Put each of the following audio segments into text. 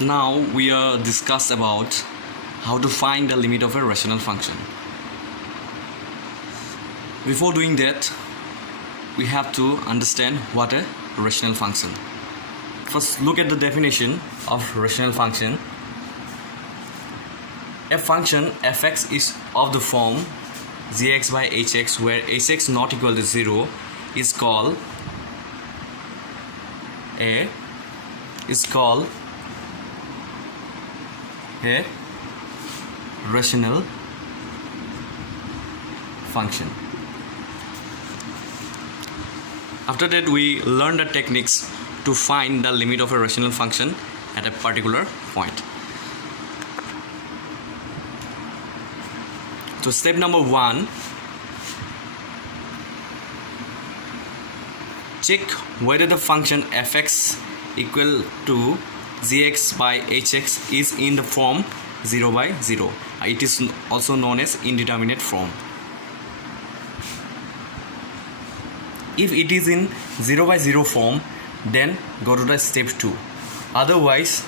Now we are discuss about how to find the limit of a rational function. Before doing that, we have to understand what a rational function. First, look at the definition of rational function. A function fx is of the form gx by hx, where hx not equal to 0 is called a rational function. After that, we learn the techniques to find the limit of a rational function at a particular point. So step number 1, check whether the function fx equal to gx by hx is in the form 0 by 0. It is also known as indeterminate form. If it is in 0 by 0 form, then go to the step 2. Otherwise,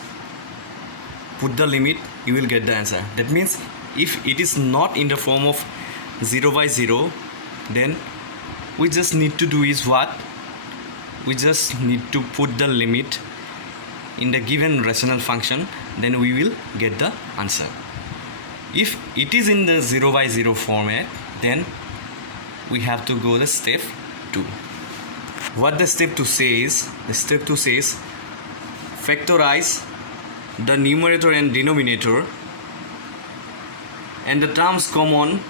put the limit, you will get the answer. That means if it is not in the form of 0 by 0, then we just need to do is what? We just need to put the limit in the given rational function, then we will get the answer. If it is in the 0 by 0 format, then we have to go the step 2. What the step 2 says? The step 2 says factorize the numerator and denominator, and the terms common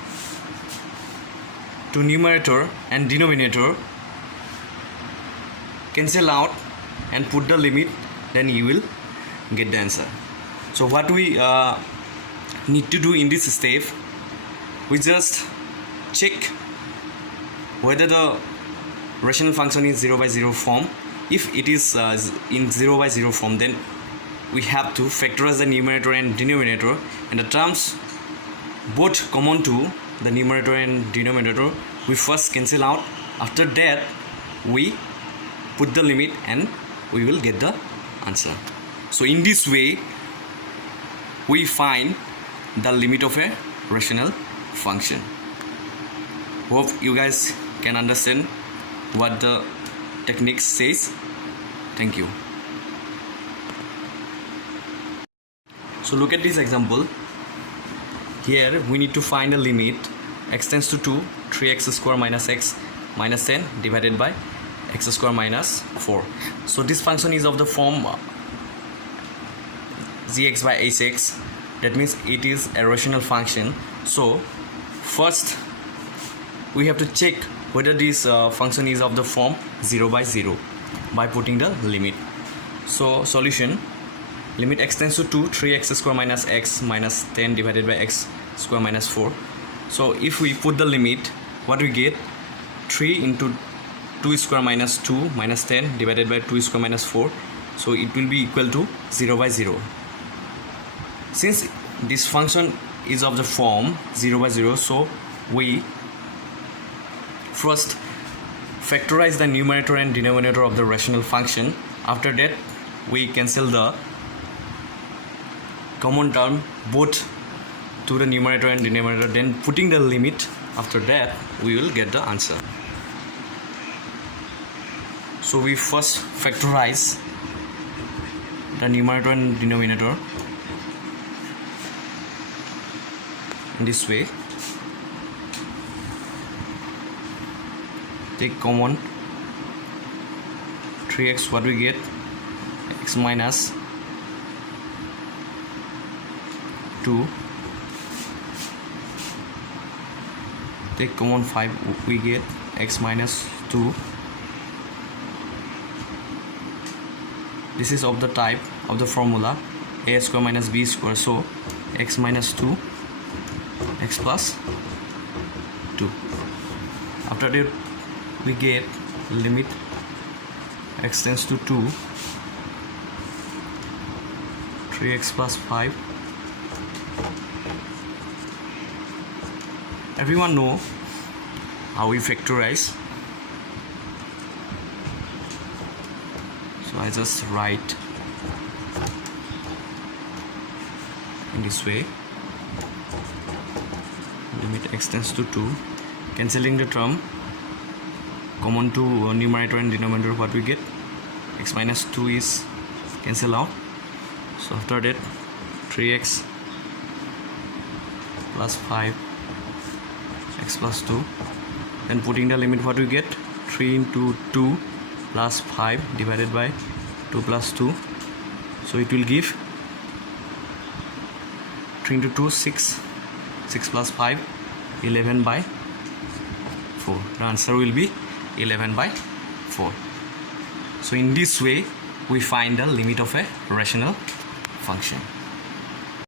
to numerator and denominator cancel out and put the limit, then you will get the answer. So what we need to do in this step, we just check whether the rational function is 0 by 0 form. If it is in 0 by 0 form, then we have to factorize the numerator and denominator, and the terms both common to the numerator and denominator we first cancel out. After that, we put the limit and we will get the answer. So in this way, we find the limit of a rational function. Hope you guys can understand what the technique says. Thank you. So look at this example. Here we need to find a limit x tends to 2, 3x square minus x minus 10 divided by x square minus 4. So this function is of the form gx by hx. That means it is a rational function. So first we have to check whether this function is of the form 0 by 0 by putting the limit. So solution: limit x tends to 2, 3x square minus x minus 10 divided by x square minus 4. So if we put the limit, what we get? 3 into 2 square minus 2 minus 10 divided by 2 square minus 4. So it will be equal to 0 by 0. Since this function is of the form 0 by 0, so we first factorize the numerator and denominator of the rational function. After that, we cancel the common term both to the numerator and denominator, then putting the limit. After that, we will get the answer. So we first factorize the numerator and denominator in this way. Take common 3x, what we get? X minus 2. Take common 5, we get x minus 2. This is of the type of the formula a square minus b square, so x minus 2, x plus 2. After that, we get limit x tends to 2, 3x plus 5. Everyone know how we factorize. So I just write in this way. Limit x tends to 2. Cancelling the term, common to numerator and denominator, what we get? X minus 2 is cancel out. So after that 3x plus 5 x plus 2, then putting the limit, what we get? 3 into 2 plus 5 divided by 2 plus 2, so it will give 3 into 2 6, 6 plus 5 11 by 4. The answer will be 11 by 4. So in this way we find the limit of a rational function.